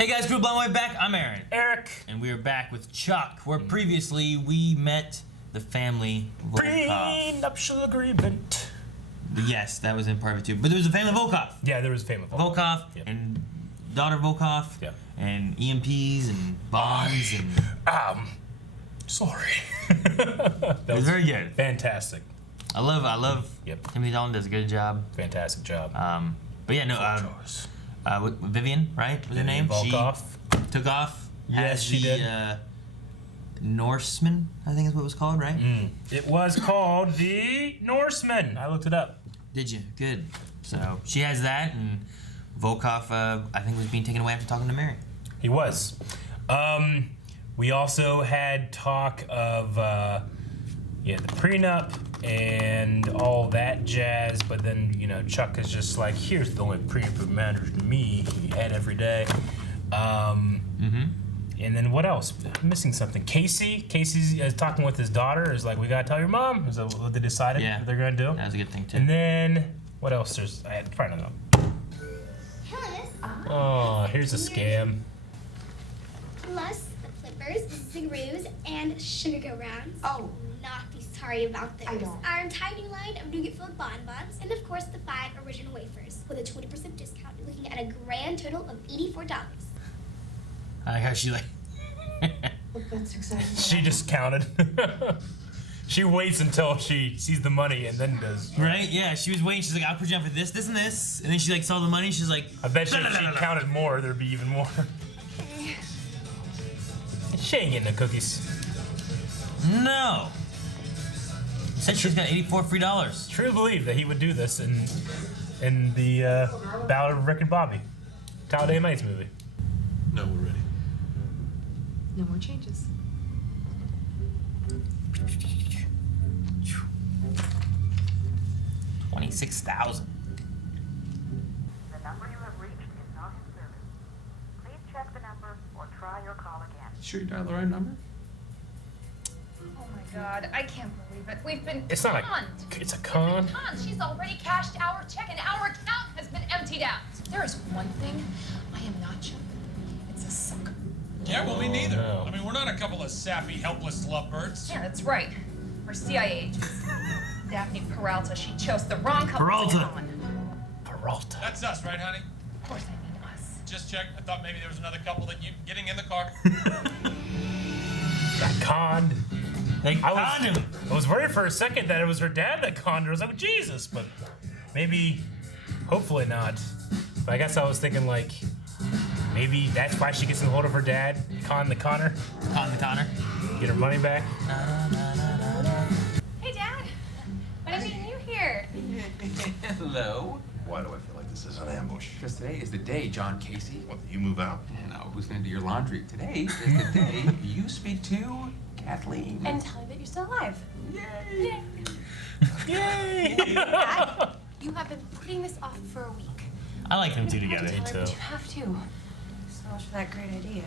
Hey guys, Group Long Way back. I'm Aaron. Eric. And we are back with Chuck, where previously we met the family Volkov. Prenuptial agreement. Yes, that was in part of it too. But there was a family Volkov. Yeah, there was a family Volkov Yep. and daughter Volkov. Yep. And EMPs and bombs and... Sorry. That was very good. Fantastic. I love Yep. Timothy Dalton does a good job. Fantastic job. But yeah, no, Vivian, right, was her name? Volkov. She took off Yes, as she the did. Norseman, I think is what it was called, right? It was called the Norseman. I looked it up. Did you? Good. So she has that, and Volkov, I think, was being taken away after talking to Mary. He was. We also had talk of the prenup and all that jazz, but then Chuck is just like, here's the only prenup that matters to me. He had every day. And then what else? I'm missing something. Casey's talking with his daughter. Is like, we gotta tell your mom. Is that what they decided that they're gonna do? That was a good thing too. And then what else? I had to find it out. Oh, here's a scam. Plus the flippers, zigaroos, and sugar rounds. Oh, not be sorry about this. Our entire line of nougat-filled bonbons, and of course the 5 original wafers. With a 20% discount, you're looking at a grand total of $84. I like how she like. That's exciting. She just counted. She waits until she sees the money and then does. Right? Yeah, she was waiting. She's like, I'll put you on for this, this, and this. And then she like saw the money. She's like, I bet you if she counted more, there'd be even more. She ain't getting the cookies. No. Said she's got $84 free. Truly believe that he would do this in the Ballad of Rick and Bobby, Talladega Nights movie. No, we're ready. No more changes. $26,000. The number you have reached is not in service. Please check the number or try your call again. Sure you dialed the right number? Oh my god, I can't believe it. We've been It's not conned. It's a con. Conned. She's already cashed our check and our account has been emptied out. There is one thing I am not joking. It's a sucker. Yeah, well, me neither. no. I mean, we're not a couple of sappy, helpless lovebirds. Yeah, that's right. We're CIA agents. Daphne Peralta, she chose the wrong couple Peralta. to con. Peralta. That's us, right, honey? Of course I mean us. Just check. I thought maybe there was another couple that you getting in the car. Got conned. They conned him. I was worried for a second that it was her dad that conned her. I was like, Jesus, but maybe, hopefully not. But I guess I was thinking like, maybe that's why she gets in hold of her dad, con the conner, Con the Connor. get her money back. Hey, Dad. What are you here? Hello. Why do I feel like this is an ambush? Because today is the day, John Casey. What, you move out? And who's going to do your laundry? Today is the day you speak to Kathleen. And tell me that you're still alive. Yay! Yay! Dad, you have been putting this off for a week. I like them two together. Me too. You have to. So much for that great idea.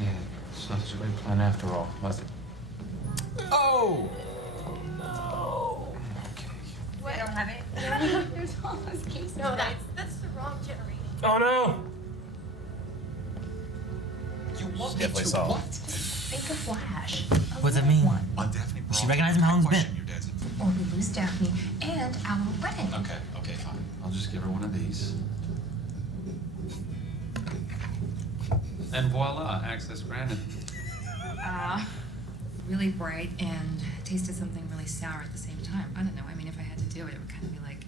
Yeah, it's not such a great plan after all, was it? Oh! I don't have it. There's all those cases. No, that's the wrong generation. Oh no! You want me Definitely to saw. what? Fake a flash. What does that mean? On Daphne She Peralta. recognized him how long it's Question been. your dad's Or we lose Daphne and our wedding. Okay, fine. I'll just give her one of these. And voila, access granted. Really bright and tasted something really sour at the same time. I don't know. I mean, if I had to do it, it would kind of be like.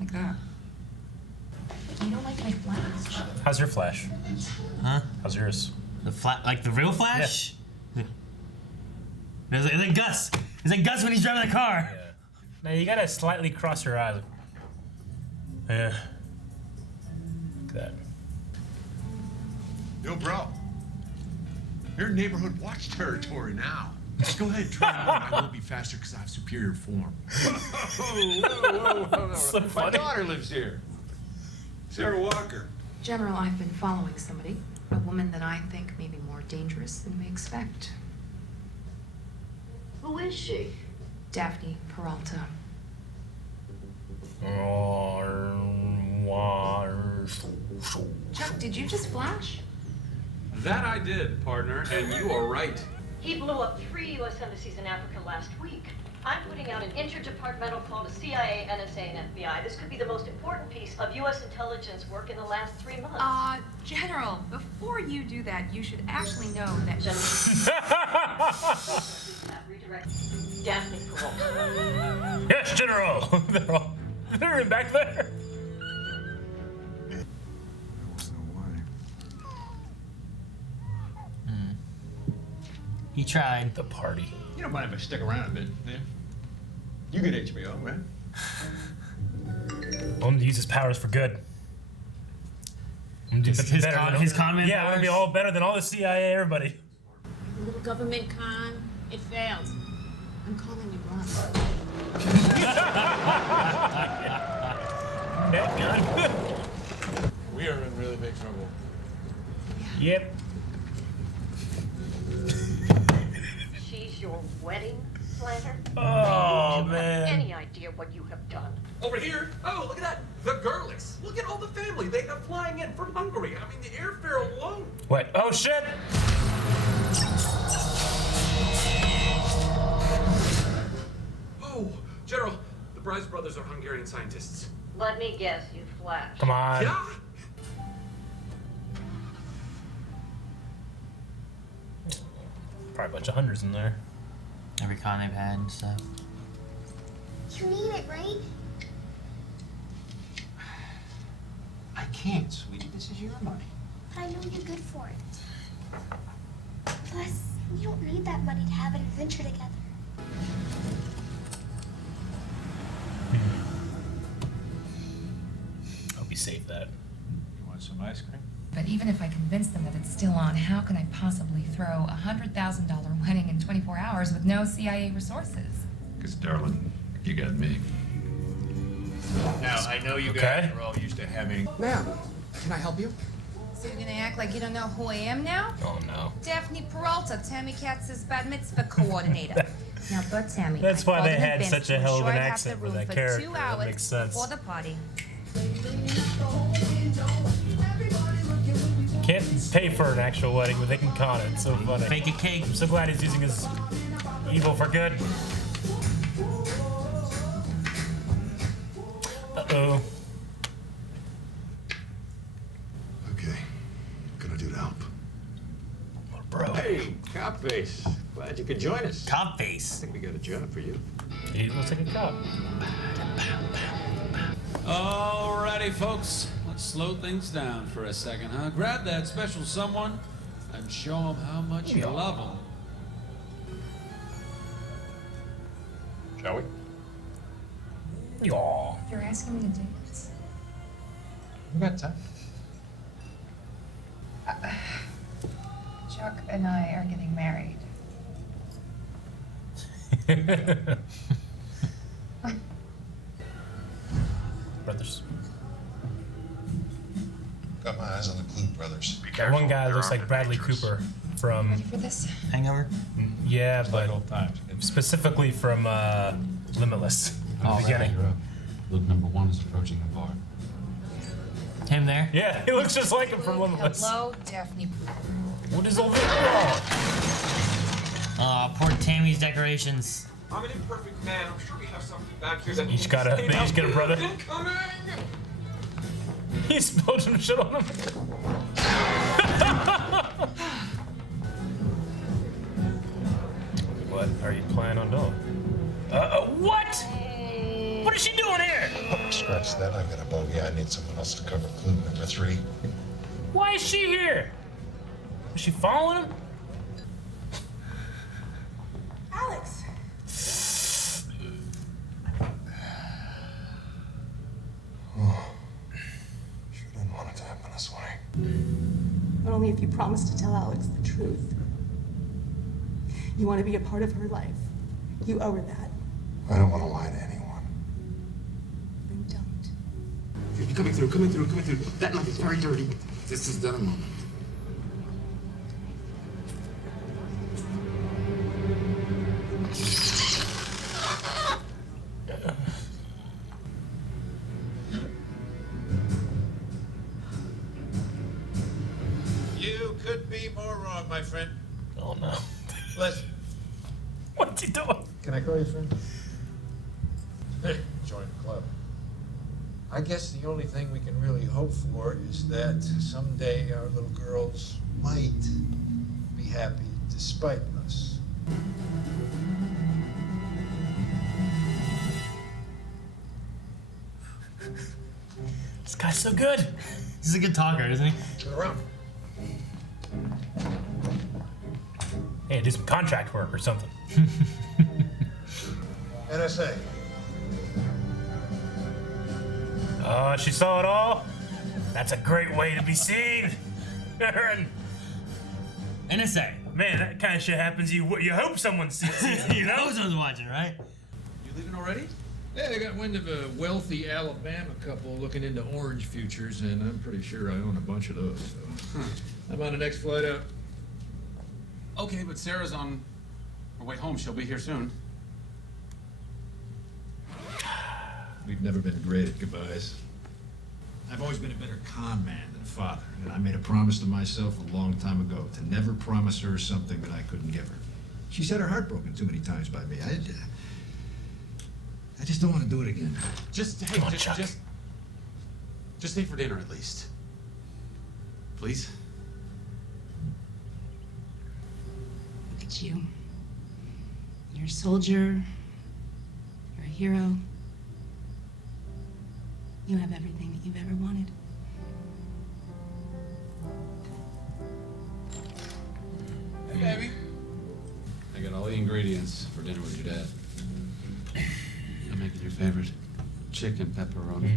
Like that. You don't like my flash. How's your flash? Huh? How's yours? The like the real Flash? It's like Gus. It's like Gus when he's driving the car. Yeah. Now you gotta slightly cross your eyes. Yeah. Look at that. Yo, bro. You're in neighborhood watch territory now. Go ahead, try it. I will be faster because I have superior form. Whoa. So My funny. daughter lives here. Sarah Walker. General, I've been following somebody. A woman that I think may be more dangerous than we expect. Who is she? Daphne Peralta. Did you just flash? That I did, partner, and you are right. He blew up 3 U.S. embassies in Africa last week. I'm putting out an interdepartmental call to CIA, NSA, and FBI. This could be the most important piece of U.S. intelligence work in the last 3 months. General, before you do that, you should actually know that... Redirect Daphne Peralta. Yes, General! They're back there. He tried. The party. You don't mind if I stick around a bit, man? You get HBO, right? I want him to use his powers for good. His con man yeah, it would be all better than all the CIA, everybody. Little government con, it failed. I'm calling you bluff. We are in really big trouble. Yep. She's your wedding planner? Oh, Do you man. have any idea what you have done? Over here. Oh, look at that. The girlies. Look at all the family. They are flying in from Hungary. I mean, the airfare alone. What? Oh, shit! Oh, General, the Bryce brothers are Hungarian scientists. Let me guess, you flashed. Come on. Yeah? Probably a bunch of hundreds in there. Every con they've had and stuff. You need it, right? I can't, sweetie. This is your money. But I know you're good for it. Plus, you don't need that money to have an adventure together. Hope you saved that. You want some ice cream? But even if I convince them that it's still on, how can I possibly throw a $100,000 wedding in 24 hours with no CIA resources? Because, darling, you got me. Now, I know you guys are all used to having... Ma'am, can I help you? So you're gonna act like you don't know who I am now? Oh, no. Daphne Peralta, Tammy Katz's bat mitzvah coordinator. Now, but Tammy, That's I why called they in had advance such a to hell of ensure an I'd have accent the with room that for character. 2 That hours makes sense. before the party. Can't pay for an actual wedding, but they can con it. So funny. Fake a cake. I'm so glad he's using his evil for good. Uh-oh. Okay. What can I do to help? Bro. Hey, Cop Face. Glad you could join us. Cop I face. think we got a job for you. He looks like a cop. Alrighty, folks. Let's slow things down for a second, huh? Grab that special someone and show them how much you love them. Shall we? Yaw. You're asking me to dance? We got time. Chuck and I are getting married. Brothers. Got my eyes on the Clue brothers. Be That one guy looks like Bradley Cooper from... Ready for this? Hangover? Yeah, It's but like old times. specifically from Limitless in the beginning. You're up. Look, number 1 is approaching the bar. Him there? Yeah, he looks just like him from Limitless. Hello, Daphne. What is all this? Poor Tammy's decorations. I'm an imperfect man. I'm sure we have something back here that Each got a brother. Incoming! He spilled some shit on him. What are you planning on doing? What? What is she doing here? Scratch that. I got a bogey. I need someone else to cover Clue number 3. Why is she here? Is she following him? Alex! Sure didn't want it to happen this way. But only if you promise to tell Alex the truth. You want to be a part of her life. You owe her that. I don't want to lie to anyone. Then don't. You're coming through, coming through, coming through. That knife is very dirty. This is done a moment. could be more wrong, my friend. Oh no. Listen. What's he doing? Can I call you friend? Join the club. I guess the only thing we can really hope for is that someday our little girls might be happy despite us. This guy's so good. He's a good talker, isn't he? Turn around. Hey, do some contract work or something. NSA. Oh, she saw it all? That's a great way to be seen. NSA. Man, that kind of shit happens. You hope someone sees it, You know someone's watching, right? You leaving already? Yeah, I got wind of a wealthy Alabama couple looking into orange futures, and I'm pretty sure I own a bunch of those. So. I'm on the next flight out. Okay, but Sarah's on her way home. She'll be here soon. We've never been great at goodbyes. I've always been a better con man than a father, and I made a promise to myself a long time ago to never promise her something that I couldn't give her. She's had her heart broken too many times by me. I just don't want to do it again. Just stay for dinner at least. Please? Look at you. You're a soldier. You're a hero. You have everything that you've ever wanted. Hey, baby. I got all the ingredients for dinner with your dad. I'm making your favorite chicken pepperoni.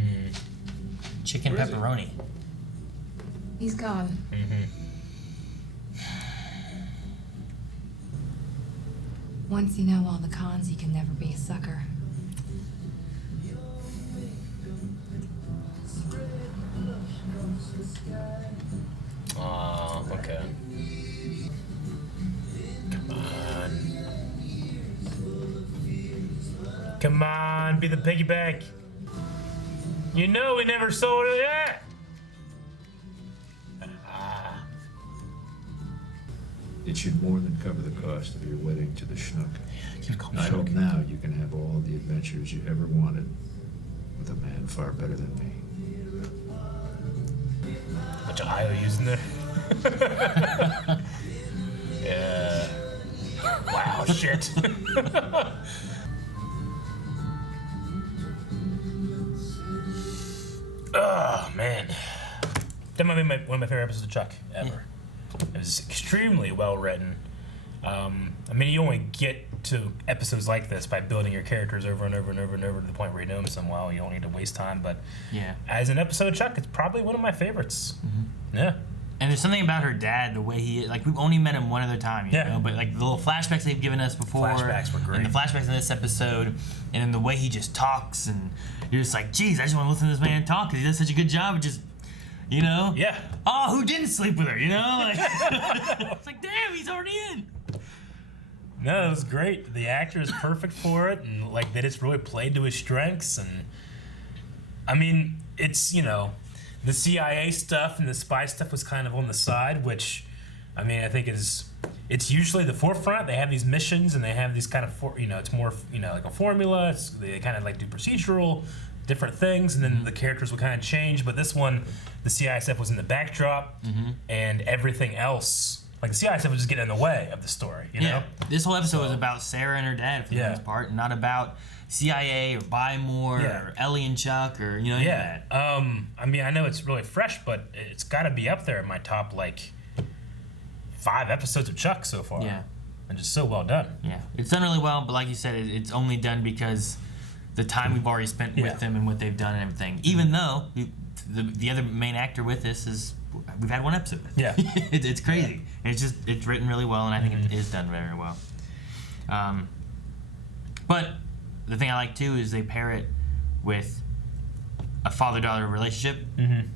Chicken pepperoni. He's gone. Once you know all the cons, you can never be a sucker. Oh, okay. Come on. Come on, be the piggy bank. You know we never sold it yet. It should more than cover the cost of your wedding to the schnook. I hope now you can have all the adventures you ever wanted with a man far better than me. Bunch of IOUs in there. Yeah. Wow, shit. Oh, man. That might be one of my favorite episodes of Chuck ever. It was extremely well written. I mean, you only get to episodes like this by building your characters over and over and over and over to the point where you know them so well. You don't need to waste time. But yeah, as an episode of Chuck, it's probably one of my favorites. Yeah. And there's something about her dad, the way he, like, we've only met him one other time, you know, but like the little flashbacks they've given us before. Flashbacks were great. And the flashbacks in this episode, and then the way he just talks, and you're just like, geez, I just want to listen to this man talk because he does such a good job of just, you know? Yeah. Oh, who didn't sleep with her, you know? Like, it's like, damn, he's already in. No, it was great. The actor is perfect for it, and like they just really played to his strengths. And I mean, it's, you know, the CIA stuff and the spy stuff was kind of on the side, which I mean, I think it's usually the forefront. They have these missions and they have these kind of, it's more, like a formula. They kind of like do procedural, different things, and then the characters will kind of change. But this one, the CIA stuff was in the backdrop, and everything else, like the CIA stuff was just getting in the way of the story, you know? This whole episode was about Sarah and her dad for the most part, not about CIA or Buy More or Ellie and Chuck or, any of that. I mean, I know it's really fresh, but it's got to be up there in my top, 5 episodes of Chuck so far. Yeah. And just so well done. Yeah. It's done really well, but like you said, it's only done because the time we've already spent with them and what they've done and everything. Even though the other main actor with this we've had one episode. Yeah. It's crazy. And it's written really well, and I think it is done very well. But the thing I like too is they pair it with a father-daughter relationship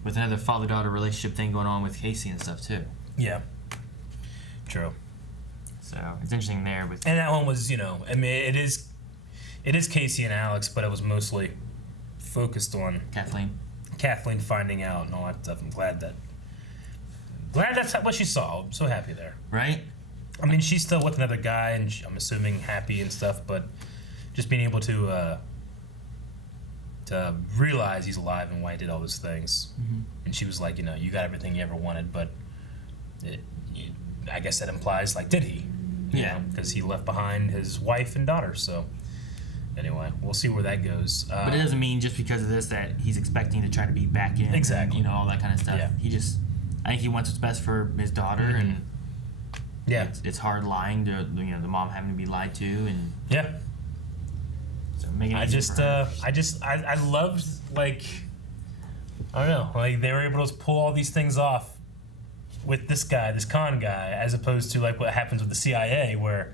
with another father-daughter relationship thing going on with Casey and stuff too. Yeah. True. So it's interesting there. And that one was, I mean, it is Casey and Alex, but it was mostly focused on Kathleen finding out and all that stuff. I'm glad that glad that's what she saw. I'm so happy there. Right? I mean, she's still with another guy, and I'm assuming happy and stuff, but just being able to realize he's alive and why he did all those things. And she was like, you know, you got everything you ever wanted, but I guess that implies, like, did he? Yeah. Because he left behind his wife and daughter, so anyway, we'll see where that goes. But it doesn't mean just because of this that he's expecting to try to be back in. Exactly. And, you know, all that kind of stuff. Yeah. I think he wants what's best for his daughter, and it's hard lying to, you know, the mom having to be lied to, and so making it I loved, like, I don't know, like they were able to pull all these things off with this guy, this con guy, as opposed to like what happens with the CIA, where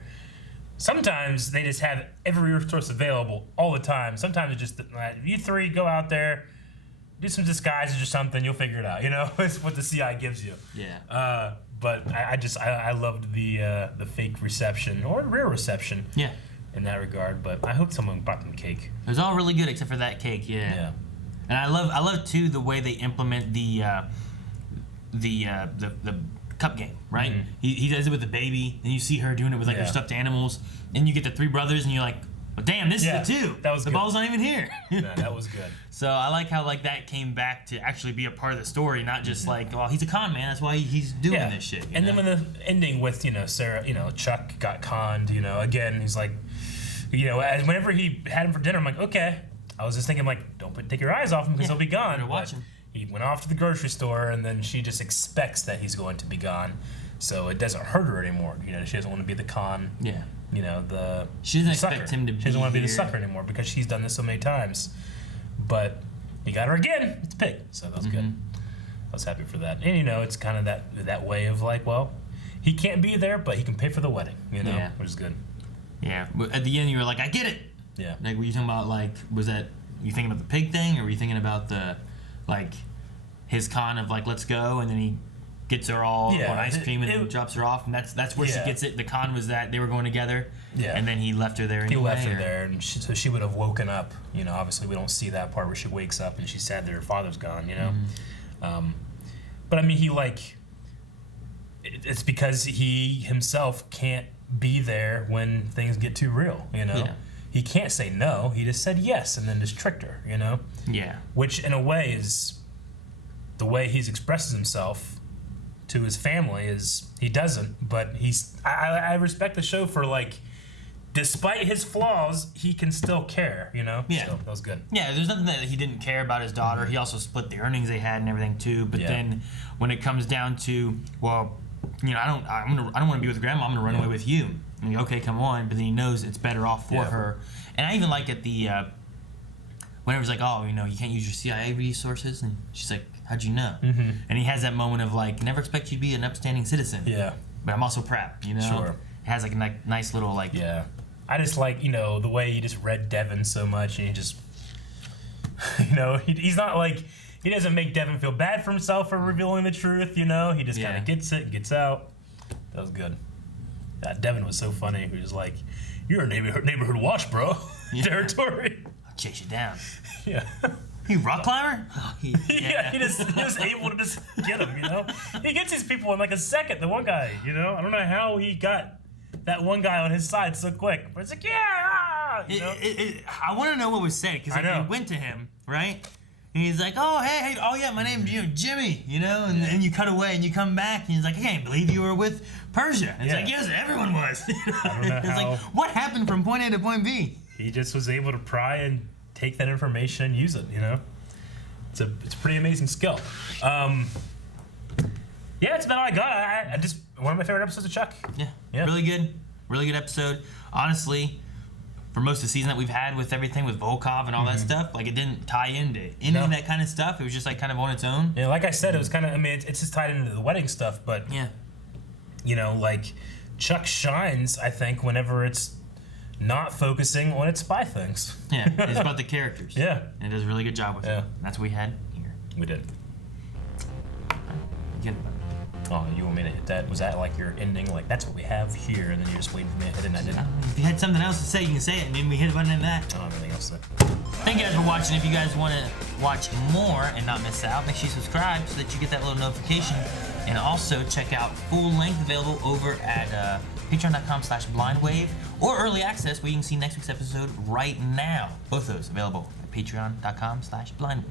sometimes they just have every resource available all the time. Sometimes it's just, you three go out there, do some disguises or something, you'll figure it out. You know, it's what the CIA gives you. Yeah. But I loved the fake reception or real reception. Yeah. In that regard, but I hope someone brought them cake. It was all really good except for that cake. Yeah. Yeah. And I love too the way they implement the cup game, right? He does it with the baby, and you see her doing it with like her stuffed animals, and you get the three brothers, and you're like, well, damn, this is the two. That was the ball's not even here. Yeah, that was good. So I like how like that came back to actually be a part of the story, not just like, well, he's a con man, that's why he's doing this shit. And then when the ending with, you know, Sarah, you know, Chuck got conned, you know, again, he's like, you know, whenever he had him for dinner, I'm like, okay. I was just thinking, like, take your eyes off him because he'll be gone. Watch him. He went off to the grocery store, and then she just expects that he's going to be gone, so it doesn't hurt her anymore. You know, she doesn't want to be the con. Yeah. You know, she doesn't sucker. expect him to be. She doesn't want to be the here. sucker anymore because she's done this so many times. But he got her again. It's big, so that was good. I was happy for that. And you know, it's kind of that way of like, well, he can't be there, but he can pay for the wedding. You know, which is good. Yeah. But at the end, you were like, I get it. Yeah. Like, were you talking about like, was that you thinking about the pig thing, or were you thinking about the like his con of like, let's go, and then he gets her all on ice cream and then drops her off, and that's where she gets it. The con was that they were going together, and then he left her there anyway. He left her there, and so she would have woken up. You know, obviously we don't see that part where she wakes up and she's sad that her father's gone. You know, but I mean, he like it's because he himself can't be there when things get too real. You know. Yeah. He can't say no. He just said yes and then just tricked her, you know? Yeah. Which, in a way, is the way he expresses himself to his family is he doesn't, but I respect the show for, like, despite his flaws, he can still care, you know? Yeah. So that was good. Yeah, there's nothing that he didn't care about his daughter. He also split the earnings they had and everything, too. But then when it comes down to, well, you know, I don't want to be with grandma. I'm going to run away with you. And okay, come on, but then he knows it's better off for her. And I even like at the whenever he's like, oh, you know, you can't use your CIA resources, and she's like, how'd you know? And he has that moment of like, never expect you to be an upstanding citizen. Yeah. But I'm also proud, you know. Sure. It has like a nice little like. Yeah. I just like, you know, the way he just read Devin so much, and he just, you know, he's not like, he doesn't make Devin feel bad for himself for revealing the truth, you know. He just kind of gets it, gets out. That was good. Devin was so funny. He was like, "You're a neighborhood watch, bro. Territory. I'll chase you down." Yeah. You rock climber? He was able to just get him. You know, he gets these people in like a second. The one guy, you know, I don't know how he got that one guy on his side so quick, but it's like, you know? I want to know what was said because like, they went to him, right? And he's like, oh, hey, oh, yeah, my name's Jimmy, you know? And then you cut away and you come back and he's like, I can't believe you were with Persia. And it's like, yes, everyone was. I don't know it's like, what happened from point A to point B? He just was able to pry and take that information and use it, you know? It's a pretty amazing skill. Yeah, it's about all I got. I just, one of my favorite episodes of Chuck. Yeah. Really good episode. Honestly, for most of the season that we've had with everything with Volkov and all that stuff, like it didn't tie into any of that kind of stuff. It was just like kind of on its own. Yeah, like I said, it was kind of, I mean, it's just tied into the wedding stuff, but you know, like Chuck shines, I think, whenever it's not focusing on its spy things. Yeah, it's about the characters. Yeah. And it does a really good job with it. That's what we had here. We did. Again. Oh, you want me to hit that? Was that like your ending? Like, that's what we have here, and then you're just waiting for me to hit it, and I didn't? If you had something else to say, you can say it, and then we hit a button in that. I don't have anything else to say. Thank you guys for watching. If you guys want to watch more and not miss out, make sure you subscribe so that you get that little notification. And also check out full length available over at patreon.com/blindwave or early access where you can see next week's episode right now. Both of those available at patreon.com/blindwave.